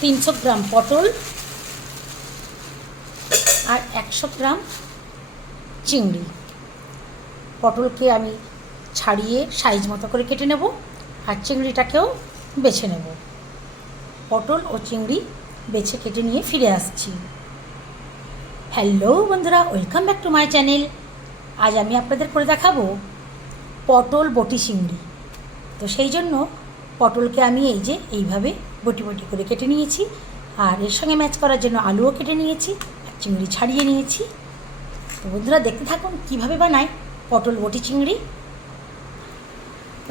তিনশো গ্রাম পটল আর একশো গ্রাম চিংড়ি। পটলকে আমি ছাড়িয়ে সাইজ মতো করে কেটে নেব আর চিংড়িটাকেও বেছে নেব। পটল ও চিংড়ি বেছে কেটে নিয়ে ফিরে আসছি। হ্যালো বন্ধুরা welcome back to my channel আজ আমি আপনাদের করে দেখাবো পটল বটি চিংড়ি। তো সেই জন্য পটলকে আমি এই যে এইভাবে বটি বটি করে কেটে নিয়েছি। আর এর সঙ্গে ম্যাচ করার জন্য আলুও কেটে নিয়েছি, আর চিংড়ি ছাড়িয়ে নিয়েছি। তো বন্ধুরা দেখতে থাকুন কীভাবে বানায় পটল বটি চিংড়ি।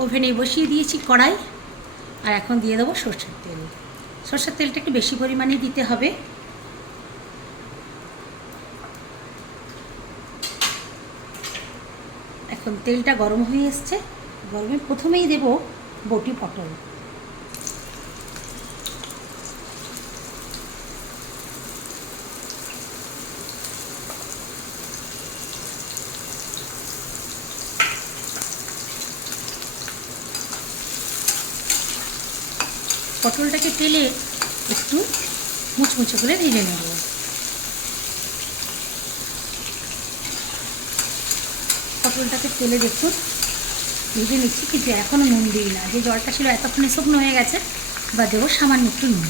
ওভেনে বসিয়ে দিয়েছি কড়াই, আর এখন দিয়ে দেবো সর্ষের তেল। সর্ষের তেলটা একটু বেশি পরিমাণে দিতে হবে। এখন তেলটা গরম হয়ে এসছে। গরমে প্রথমেই দেব বটি পটল। পটলটাকে তেলে একটু মুচমুচে করে ভেজে নেব। পটলটাকে তেলে দেখুন ভেজে নিচ্ছি, কিন্তু এখনও নুন দিই না যে জলটা ছিল এতক্ষণে শুকনো হয়ে গেছে বা দেবো সামান্য একটু নুন।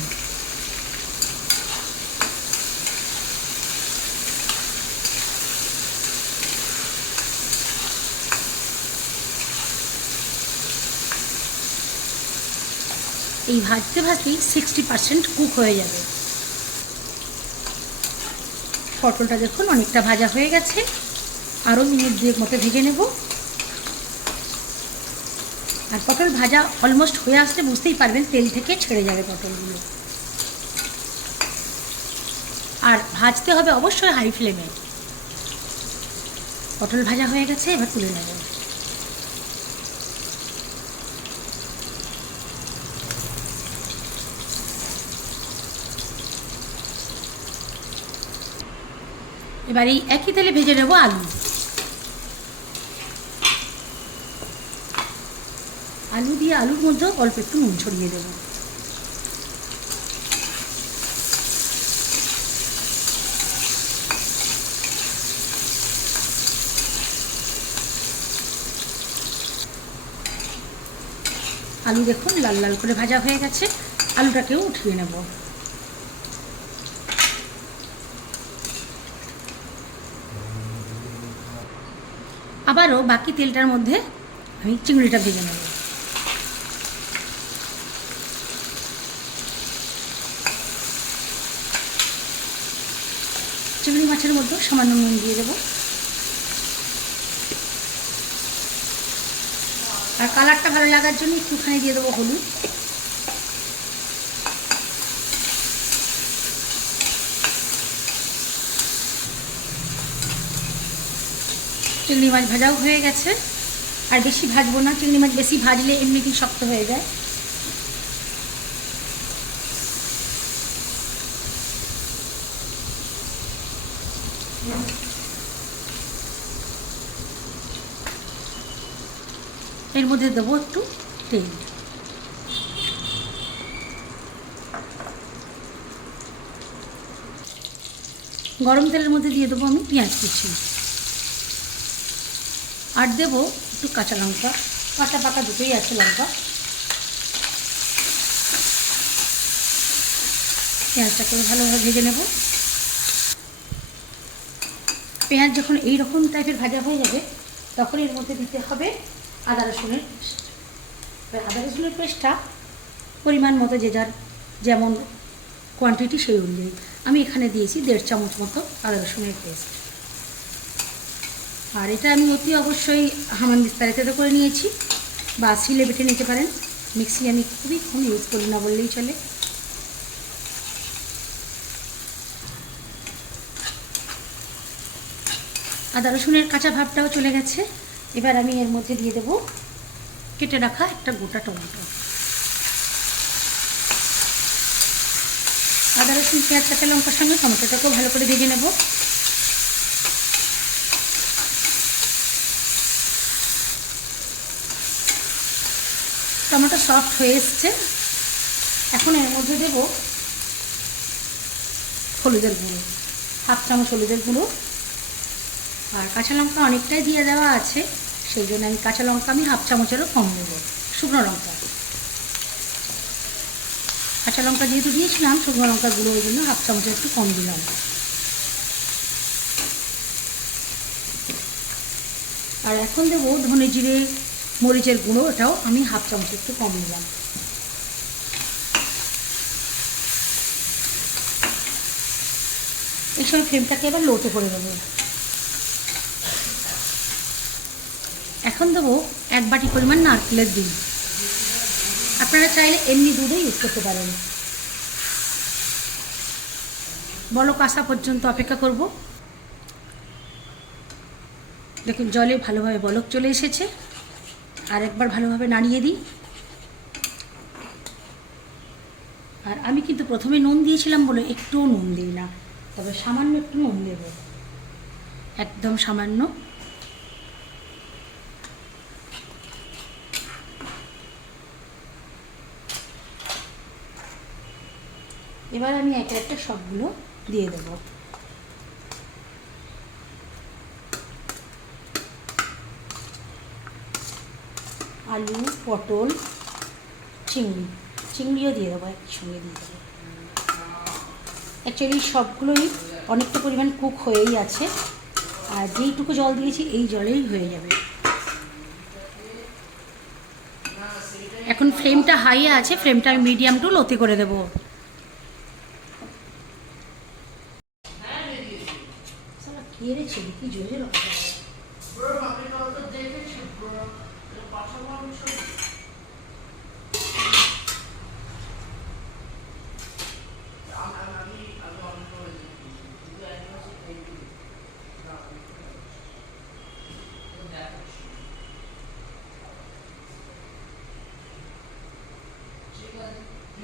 এই ভাজতে ভাজতেই সিক্সটি পার্সেন্ট কুক হয়ে যাবে। পটলটা দেখুন অনেকটা ভাজা হয়ে গেছে আরও মিনিট দুয়েক মতো ভেজে নেব। আর পটল ভাজা অলমোস্ট হয়ে আসলে বুঝতেই পারবেন, তেল থেকে ছেড়ে যাবে পটলগুলো। আর ভাজতে হবে অবশ্যই হাই ফ্লেমে পটল ভাজা হয়ে গেছে, এবার তুলে নেব। এবার এই একই তেলে ভেজে নেব আলু। আলু দিয়ে আলুর মধ্যেও অল্প একটু নুন ছড়িয়ে দেবো। আলু দেখুন লাল লাল করে ভাজা হয়ে গেছে, আলুটাকেও উঠিয়ে নেব। আবারও বাকি তেলটার মধ্যে আমি চিংড়িটা ভেজে নেব। চিংড়ি মাছের মধ্যে সামান্য নুন দিয়ে দেবো। আর কালারটা ভালো লাগার জন্য একটুখানি দিয়ে দেবো হলুদ। চিংড়ি মাছ ভাজাও হয়ে গেছে। আর বেশি ভাজবো না, চিংড়ি মাছ বেশি ভাজলে এমনিতেই শক্ত হয়ে যায়। এর মধ্যে দেবো একটু তেল। গরম তেলের মধ্যে দিয়ে দেবো আমি পেঁয়াজ কুচি। আর দেবো একটু কাঁচা লঙ্কা কাঁচা পাকা দুটোই আছে লঙ্কা। পেঁয়াজটাকে ভালোভাবে ভেজে নেব। পেঁয়াজ যখন এই রকম টাইপের ভাজা হয়ে যাবে, তখন এর মধ্যে দিতে হবে আদা রসুনের পেস্ট। এবার আদা রসুনের পেস্টটা পরিমাণ মতো যে যার যেমন কোয়ান্টিটি সেই অনুযায়ী। আমি এখানে দিয়েছি দেড় চামচ মতো আদা রসুনের পেস্ট। আর এটা আমি অতি অবশ্যই হামান বিস্তারিত করে নিয়েছি। বা সিলে বেটে নিতে পারেন। মিক্সি আমি খুবই কম ইউজ করি না বললেই চলে। আদা রসুনের কাঁচা ভাবটাও চলে গেছে। এবার আমি এর মধ্যে দিয়ে দেবো কেটে রাখা একটা গোটা টমেটো। আদা, রসুন, পেঁয়াজ, কাঁচা লঙ্কার সঙ্গে টমেটোটাকেও ভালো করে ভেজে নেব। টমেটো সফট হয়ে এসছে। এখন এর মধ্যে দেব হলুদের গুঁড়ো, হাফ চামচ হলুদের গুঁড়ো। আর কাঁচা লঙ্কা অনেকটাই দিয়ে দেওয়া আছে, সেই জন্য আমি কাঁচা লঙ্কা আমি হাফ চামচেরও কম দেবো, শুকনো লঙ্কা। কাঁচা লঙ্কা যেহেতু দিয়েছিলাম, শুকনো লঙ্কার গুঁড়ো ওই জন্য হাফ চামচের একটু কম দিলাম। আর এখন দেবো ধনে জিরে, মরিচের গুঁড়ো, ওটাও আমি হাফ চামচ একটু কম দিলাম। এই সময় ফ্লেমটাকে এবার লোতে করে দেবো এখন দেবো এক বাটি পরিমাণ নারকেলের দুধ। আপনারা চাইলে এমনি দুধও ইউজ করতে পারেন। বলক আসা পর্যন্ত অপেক্ষা করব। দেখুন, জলে ভালোভাবে বলক চলে এসেছে। আর একবার ভালোভাবে নাড়িয়ে দিই। আর আমি কিন্তু প্রথমে নুন দিয়েছিলাম বলে একটুও নুন দিই না, তবে সামান্য একটু নুন দেব। একদম সামান্য। এবার আমি একে একটা সবগুলো দিয়ে দেবো। আলু, পটল, চিংড়ি। চিংড়িও দিয়ে দেবো একসঙ্গে দিয়ে দেবো। অ্যাকচুয়ালি সবগুলোই অনেকটা পরিমাণ কুক হয়েই আছে। আর যেইটুকু জল দিয়েছি, এই জলেই হয়ে যাবে। এখন ফ্লেমটা হাইয়ে আছে ফ্লেমটা আমি মিডিয়াম টু লোতে করে দেবো। সালা কে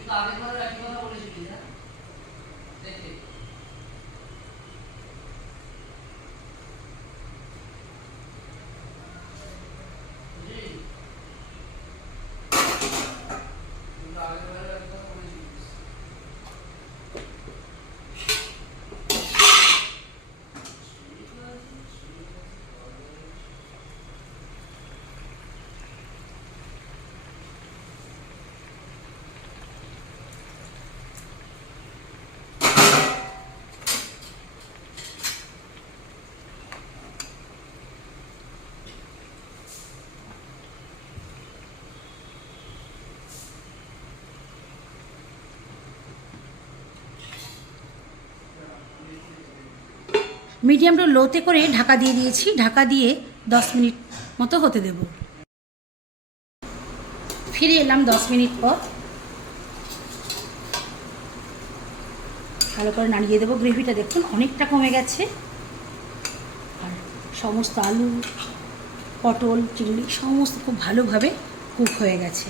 তো আগের বারে একই কথা বলেছিলি না দেখে। মিডিয়াম টু লোতে করে ঢাকা দিয়ে দিয়েছি। ঢাকা দিয়ে দশ মিনিট মতো হতে দেব। ফিরে এলাম দশ মিনিট পর। ভালো করে নাড়িয়ে দেবো। গ্রেভিটা দেখুন অনেকটা কমে গেছে। আর সমস্ত আলু, পটল, চিংড়ি সমস্ত খুব ভালোভাবে কুক হয়ে গেছে।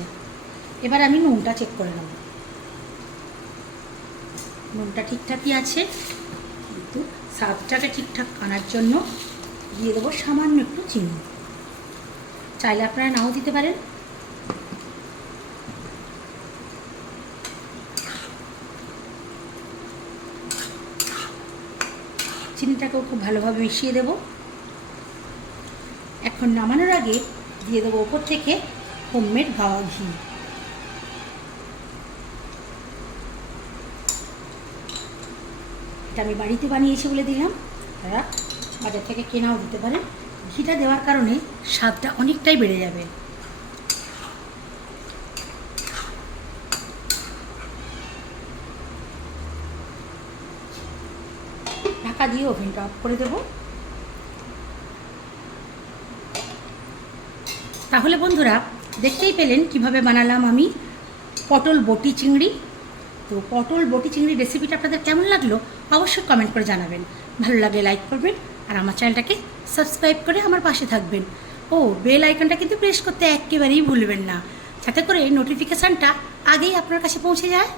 এবার আমি নুনটা চেক করে নেব। নুনটা ঠিকঠাকই আছে। স্বাদটাকে ঠিকঠাক আনার জন্য দিয়ে দেবো সামান্য একটু চিনি। চাইলে আপনারা নাও দিতে পারেন। চিনিটাকেও খুব ভালোভাবে মিশিয়ে দেব। এখন নামানোর আগে দিয়ে দেবো ওপর থেকে হোমমেড গাওয়া ঘি। এটা আমি বাড়িতে বানিয়েছি বলে দিলাম। তারা বাজার থেকে কেনাও দিতে পারেন ঘিটা দেওয়ার কারণে স্বাদটা অনেকটাই বেড়ে যাবে। ঢাকা দিয়ে ওভেনটা অফ করে দেবো। তাহলে বন্ধুরা, দেখতেই পেলেন কীভাবে বানালাম আমি পটল বটি চিংড়ি। তো পটল, বটি, চিংড়ি রেসিপিটা আপনাদের কেমন লাগল অবশ্যই কমেন্ট করে জানাবেন। ভালো লাগলে লাইক করবেন আর আমার চ্যানেলটাকে সাবস্ক্রাইব করে আমার পাশে থাকবেন। ও বেল আইকনটা কিন্তু প্রেস করতে একেবারেই ভুলবেন না। যাতে করে নোটিফিকেশানটা আগেই আপনার কাছে পৌঁছে যায়।